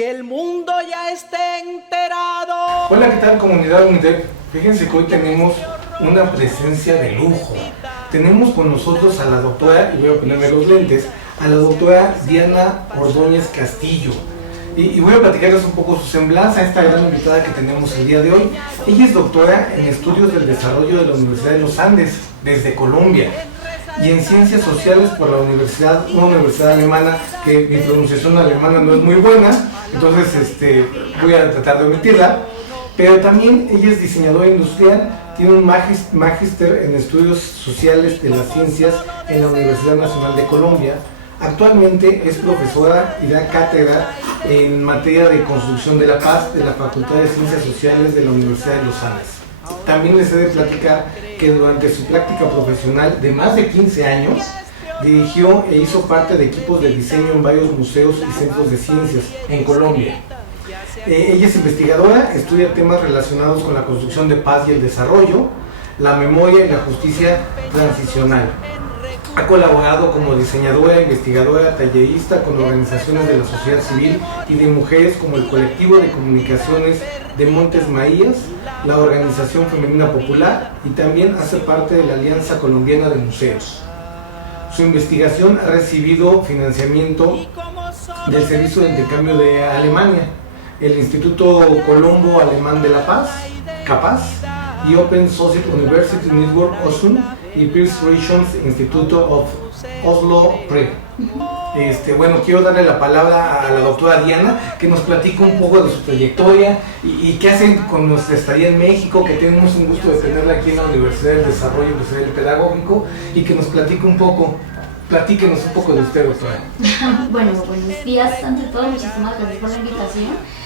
Que el mundo ya esté enterado. Hola, ¿qué tal, comunidad UNITEP? Fíjense que hoy tenemos una presencia de lujo. Tenemos con nosotros a la doctora, y voy a ponerme los lentes, a la doctora Diana Ordóñez Castillo. Y voy a platicarles un poco su semblanza a esta gran invitada que tenemos el día de hoy. Ella es doctora en Estudios del Desarrollo de la Universidad de los Andes, desde Colombia, y en Ciencias Sociales por la universidad, una universidad alemana, que mi pronunciación alemana no es muy buena, entonces voy a tratar de omitirla. Pero también ella es diseñadora industrial, tiene un magíster en Estudios Sociales de las Ciencias en la Universidad Nacional de Colombia. Actualmente es profesora y da cátedra en materia de construcción de la paz de la Facultad de Ciencias Sociales de la Universidad de los Andes. También les he de platicar que durante su práctica profesional de más de 15 años, dirigió e hizo parte de equipos de diseño en varios museos y centros de ciencias en Colombia. Ella es investigadora, estudia temas relacionados con la construcción de paz y el desarrollo, la memoria y la justicia transicional. Ha colaborado como diseñadora, investigadora, tallerista con organizaciones de la sociedad civil y de mujeres como el Colectivo de Comunicaciones de Montes Maías, la Organización Femenina Popular, y también hace parte de la Alianza Colombiana de Museos. Su investigación ha recibido financiamiento del Servicio de Intercambio de Alemania, el Instituto Colombo Alemán de la Paz, CAPAZ, y Open Society University Network Oslo y Peace Relations Institute of Oslo Pre. Bueno, quiero darle la palabra a la doctora Diana, que nos platique un poco de su trayectoria y qué hacen con nuestra estadía en México, que tenemos un gusto de tenerla aquí en la Universidad del Desarrollo Empresarial y Pedagógico, y que nos platique un poco. Platíquenos un poco de usted, doctora. Bueno, buenos días ante todo, muchísimas gracias por la invitación.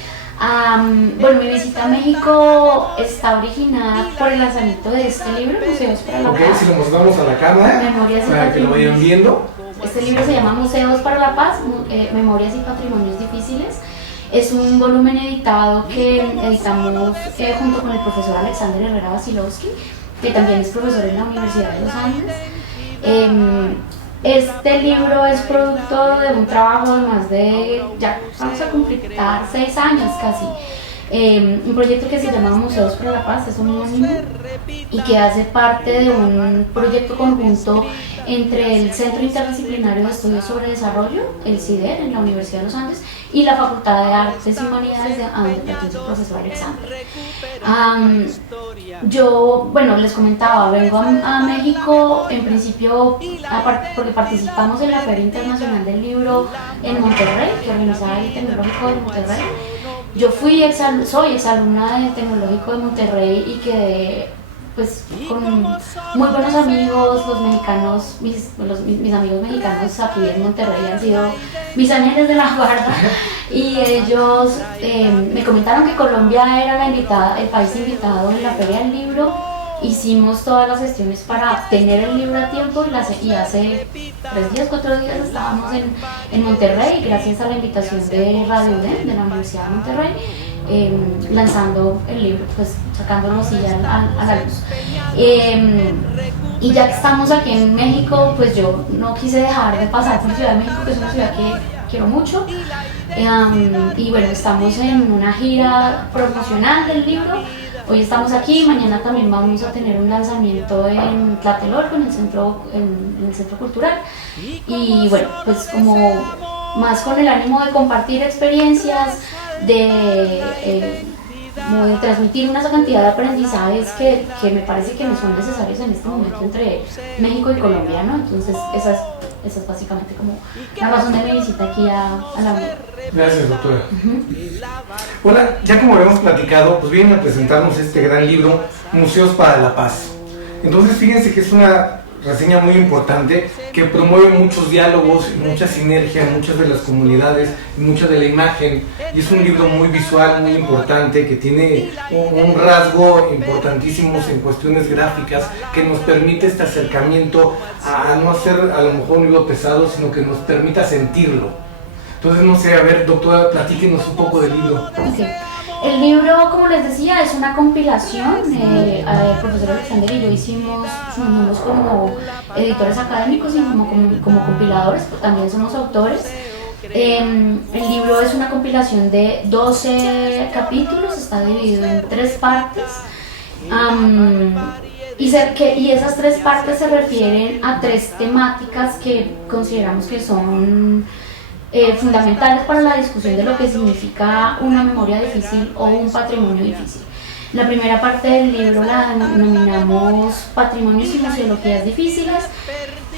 Bueno, mi visita a México está originada por el lanzamiento de este libro, Museos para la Paz. Ok, si lo mostramos a la cámara, Memorias y para que lo vayan viendo. Este libro se llama Museos para la Paz, Memorias y Patrimonios Difíciles. Es un volumen editado que editamos junto con el profesor Alexander Herrera Basilowski, que también es profesor en la Universidad de los Andes. Este libro es producto de un trabajo de más de, ya vamos a completar 6 años casi. Un proyecto que se llama Museos para la Paz, es homónimo, y que hace parte de un proyecto conjunto entre el Centro Interdisciplinario de Estudios sobre Desarrollo, el CIDER, en la Universidad de los Andes, y la Facultad de Artes y Humanidades, de donde pertenece el profesor Alexander. Yo, bueno, les comentaba, vengo a México en principio porque participamos en la Feria Internacional del Libro en Monterrey, que organizaba el Tecnológico de Monterrey. Yo soy exalumna del Tecnológico de Monterrey y quedé pues con muy buenos amigos, los mexicanos, mis amigos mexicanos aquí en Monterrey han sido mis ángeles de la guarda, y ellos me comentaron que Colombia era el país invitado en la Feria del Libro. Hicimos todas las gestiones para tener el libro a tiempo y hace 4 días estábamos en Monterrey, gracias a la invitación de Radio UDEM, de la Universidad de Monterrey, lanzando el libro, pues sacándolo así ya a la luz. Y ya que estamos aquí en México, pues yo no quise dejar de pasar por Ciudad de México, que es una ciudad que quiero mucho. Y bueno, estamos en una gira promocional del libro. Hoy estamos aquí, mañana también vamos a tener un lanzamiento en Tlatelolco, en el centro cultural. Y bueno, pues como más con el ánimo de compartir experiencias, de transmitir una cantidad de aprendizajes que me parece que no son necesarios en este momento entre México y Colombia, ¿no? Entonces esa es básicamente como la razón de mi visita aquí a la UNED. Gracias, doctora. Hola, ya como habíamos platicado, pues vienen a presentarnos este gran libro, Museos para la Paz. Entonces fíjense que es una reseña muy importante que promueve muchos diálogos, mucha sinergia, muchas de las comunidades, mucha de la imagen, y es un libro muy visual, muy importante, que tiene un rasgo importantísimo en cuestiones gráficas que nos permite este acercamiento a no hacer a lo mejor un libro pesado, sino que nos permita sentirlo. Entonces, no sé, a ver, doctora, platíquenos un poco del libro. Okay. El libro, como les decía, es una compilación. El profesor Alexander y yo hicimos como editores académicos y como compiladores, pues también somos autores. El libro es una compilación de 12 capítulos, está dividido en 3 partes. Y esas 3 partes se refieren a 3 temáticas que consideramos que son fundamentales para la discusión de lo que significa una memoria difícil o un patrimonio difícil. La primera parte del libro la denominamos Patrimonios y Museologías Difíciles.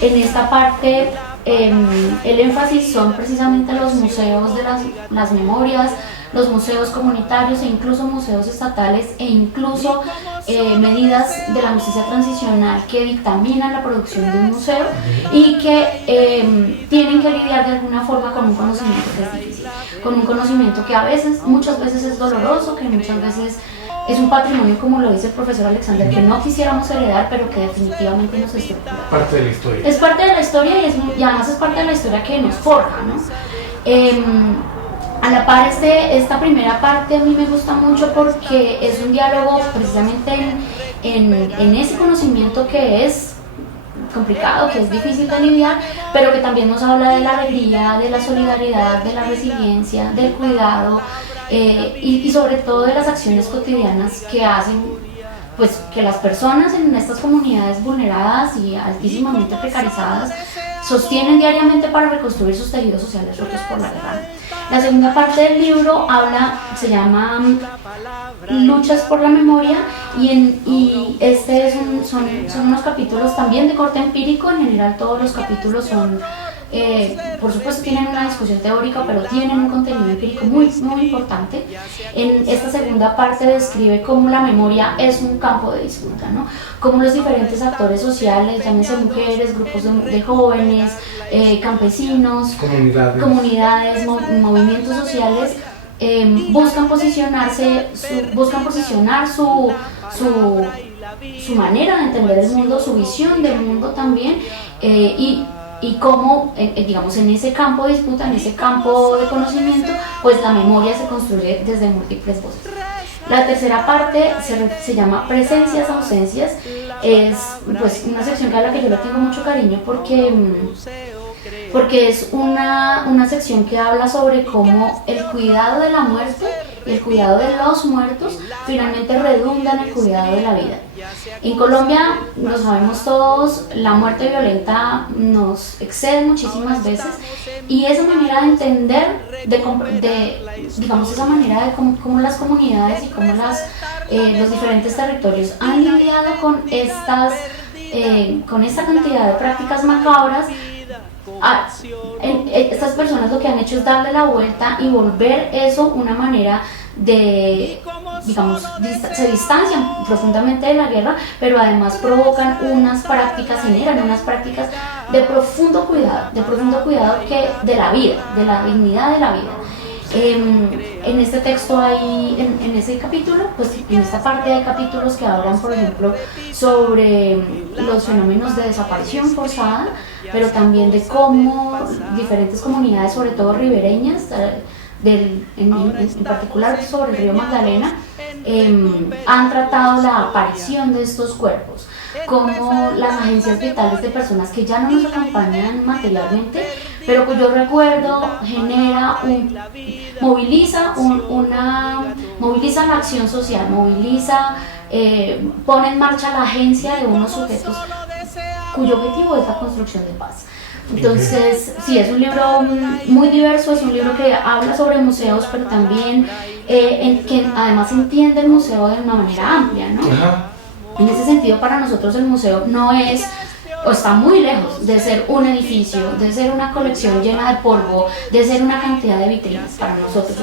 En esta parte el énfasis son precisamente los museos de las memorias, los museos comunitarios e incluso museos estatales e incluso medidas de la justicia transicional que dictaminan la producción de un museo y que tienen que lidiar de alguna forma con un conocimiento que es difícil, con un conocimiento que muchas veces es doloroso, que muchas veces es un patrimonio, como lo dice el profesor Alexander, que no quisiéramos heredar, pero que definitivamente nos estructura. Parte de la historia. Es parte de la historia y además es parte de la historia que nos forja, ¿no? A la par, esta primera parte a mí me gusta mucho porque es un diálogo precisamente en ese conocimiento que es complicado, que es difícil de lidiar, pero que también nos habla de la alegría, de la solidaridad, de la resiliencia, del cuidado y sobre todo de las acciones cotidianas que hacen pues que las personas en estas comunidades vulneradas y altísimamente precarizadas sostienen diariamente para reconstruir sus tejidos sociales rotos por la guerra. La segunda parte del libro se llama Luchas por la Memoria y son unos capítulos también de corte empírico. En general todos los capítulos son, por supuesto tienen una discusión teórica, pero tienen un contenido empírico muy, muy importante. En esta segunda parte describe cómo la memoria es un campo de disputa, ¿no? Cómo los diferentes actores sociales, llámese mujeres, grupos de jóvenes, campesinos, comunidades, movimientos sociales, buscan posicionar su manera de entender el mundo, su visión del mundo también, y cómo, digamos, en ese campo de disputa, en ese campo de conocimiento, pues la memoria se construye desde múltiples voces. La tercera parte se llama Presencias, Ausencias. Es pues una sección a la que yo le tengo mucho cariño porque es una sección que habla sobre cómo el cuidado de la muerte y el cuidado de los muertos finalmente redunda en el cuidado de la vida. En Colombia, lo sabemos todos, la muerte violenta nos excede muchísimas veces y esa manera de entender, digamos, esa manera de cómo las comunidades y cómo los diferentes territorios han lidiado con esta cantidad de prácticas macabras. Estas personas lo que han hecho es darle la vuelta y volver eso una manera de, digamos, se distancian profundamente de la guerra, pero además provocan generan unas prácticas de profundo cuidado de la vida, de la dignidad de la vida. En este texto en ese capítulo, pues en esta parte hay capítulos que hablan, por ejemplo, sobre los fenómenos de desaparición forzada, pero también de cómo diferentes comunidades, sobre todo ribereñas, en particular sobre el río Magdalena, han tratado la aparición de estos cuerpos, como las agencias vitales de personas que ya no nos acompañan materialmente, pero cuyo recuerdo moviliza la acción social, pone en marcha la agencia de unos sujetos cuyo objetivo es la construcción de paz. Entonces, sí, es un libro muy diverso, es un libro que habla sobre museos, pero también que además entiende el museo de una manera amplia, ¿no? Ajá. En ese sentido, para nosotros el museo no es, o está muy lejos de ser un edificio, de ser una colección llena de polvo, de ser una cantidad de vitrinas. Para nosotros,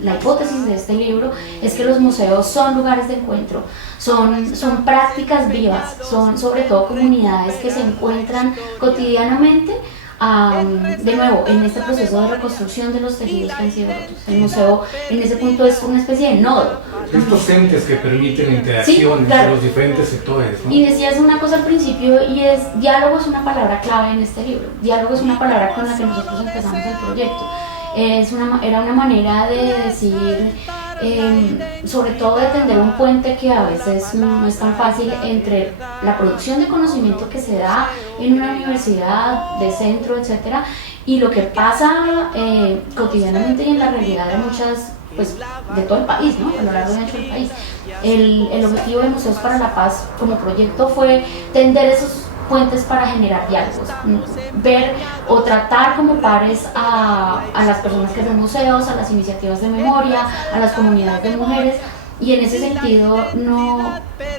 la hipótesis de este libro es que los museos son lugares de encuentro, son prácticas vivas, son sobre todo comunidades que se encuentran cotidianamente, de nuevo, en este proceso de reconstrucción de los tejidos que han sido rotos. El museo en ese punto es una especie de nodo. Estos entes que permiten la interacción entre los diferentes sectores, ¿no? Y decías una cosa al principio y diálogo es una palabra clave en este libro. Diálogo es una palabra con la que nosotros empezamos el proyecto. Era una manera de decir, sobre todo de tender un puente que a veces no es tan fácil entre la producción de conocimiento que se da en una universidad, de centro, etcétera, y lo que pasa cotidianamente y en la realidad de muchas, pues de todo el país, ¿no? A lo largo y ancho del país. El objetivo de Museos para la Paz como proyecto fue tender esos puentes para generar diálogos, ver o tratar como pares a las personas que hacen museos, a las iniciativas de memoria, a las comunidades de mujeres, y en ese sentido no,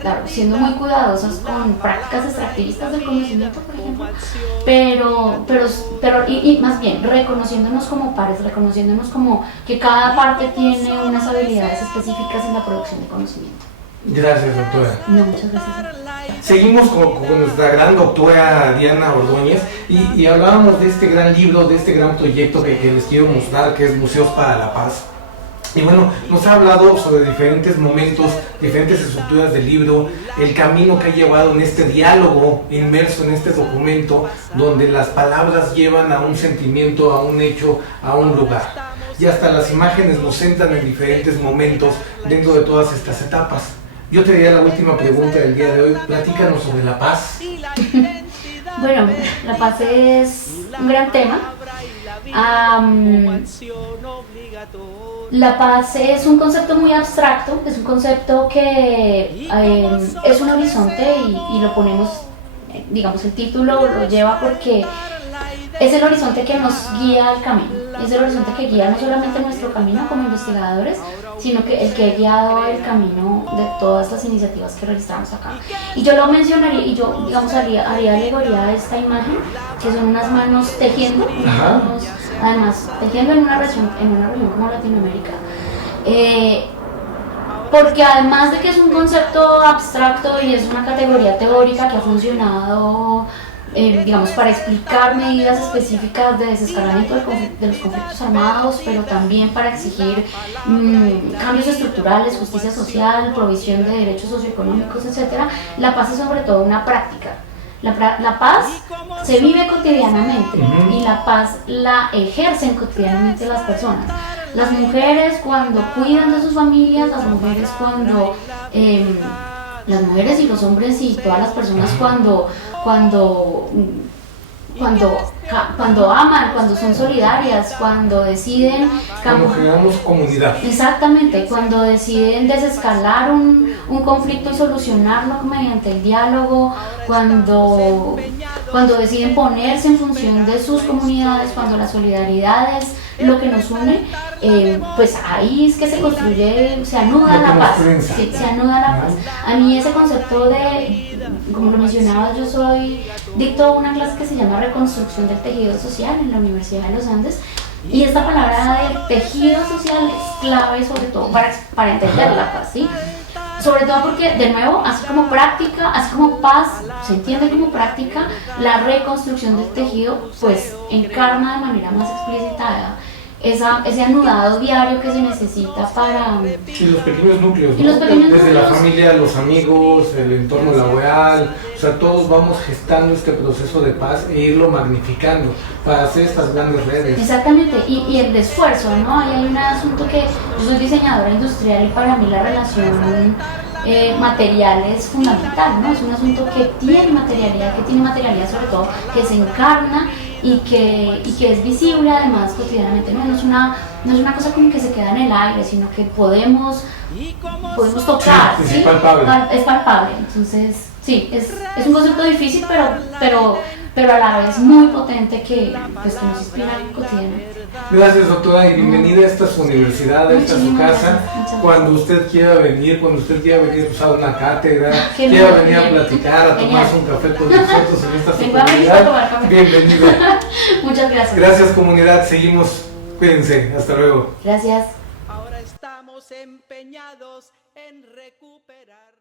claro, siendo muy cuidadosas con prácticas extractivistas del conocimiento, por ejemplo, y más bien reconociéndonos como pares, reconociéndonos como que cada parte tiene unas habilidades específicas en la producción de conocimiento. Gracias, doctora. No, muchas gracias. Seguimos con nuestra gran doctora Diana Ordóñez y hablábamos de este gran libro, de este gran proyecto que les quiero mostrar, que es Museos para la Paz. Y bueno, nos ha hablado sobre diferentes momentos, diferentes estructuras del libro, el camino que ha llevado en este diálogo inmerso en este documento, donde las palabras llevan a un sentimiento, a un hecho, a un lugar. Y hasta las imágenes nos centran en diferentes momentos dentro de todas estas etapas. Yo te diría la última pregunta del día de hoy. Platícanos sobre la paz. Bueno, la paz es un gran tema. La paz es un concepto muy abstracto, es un concepto que es un horizonte y lo ponemos, digamos, el título lo lleva porque es el horizonte que nos guía al camino, es el horizonte que guía no solamente nuestro camino como investigadores, sino que el que ha guiado el camino de todas las iniciativas que registramos acá. Y yo lo mencionaría, y yo, digamos, haría alegoría a esta imagen, que son unas manos tejiendo, además tejiendo en una región como Latinoamérica. Porque además de que es un concepto abstracto y es una categoría teórica que ha funcionado, digamos, para explicar medidas específicas de desescalamiento de los conflictos armados, pero también para exigir cambios estructurales, justicia social, provisión de derechos socioeconómicos, etc. La paz es sobre todo una práctica. La paz se vive cotidianamente y la paz la ejercen cotidianamente las personas. Las mujeres cuando cuidan de sus familias, las mujeres cuando... las mujeres y los hombres y todas las personas cuando aman, cuando son solidarias, cuando deciden... Cuando creamos comunidad. Exactamente, cuando deciden desescalar un conflicto y solucionarlo mediante el diálogo, cuando deciden ponerse en función de sus comunidades, cuando la solidaridad es lo que nos une, pues ahí es que se construye, se anuda la paz. Sí, se anuda la paz. A mí ese concepto de, como lo mencionaba, dicto una clase que se llama Reconstrucción del Tejido Social en la Universidad de los Andes, y esta palabra del tejido social es clave sobre todo para entender la paz, ¿sí? Sobre todo porque, de nuevo, así como práctica, así como paz se entiende como práctica, la reconstrucción del tejido pues encarna de manera más explícita ese anudado diario que se necesita para... Y los pequeños núcleos, ¿no? Desde núcleos, la familia, los amigos, el entorno laboral, o sea, todos vamos gestando este proceso de paz e irlo magnificando para hacer estas grandes redes. Exactamente, y el esfuerzo, ¿no? Ahí hay un asunto que yo soy diseñadora industrial y para mí la relación material es fundamental, ¿no? Es un asunto que tiene materialidad sobre todo, que se encarna y que es visible además cotidianamente, ¿no? No es una cosa como que se queda en el aire, sino que podemos tocar, ¿sí? Es palpable. Es palpable, entonces sí, es un concepto difícil, pero a la vez muy potente que nos inspira cotidianamente. Gracias, doctora, y bienvenida a esta su universidad, a esta su casa. Cuando usted quiera venir pues, a una cátedra, quiera venir a platicar, a tomarse un café con nosotros en esta su comunidad, bienvenida. Muchas gracias. Gracias, comunidad, seguimos, cuídense, hasta luego. Gracias. Ahora estamos empeñados en recuperar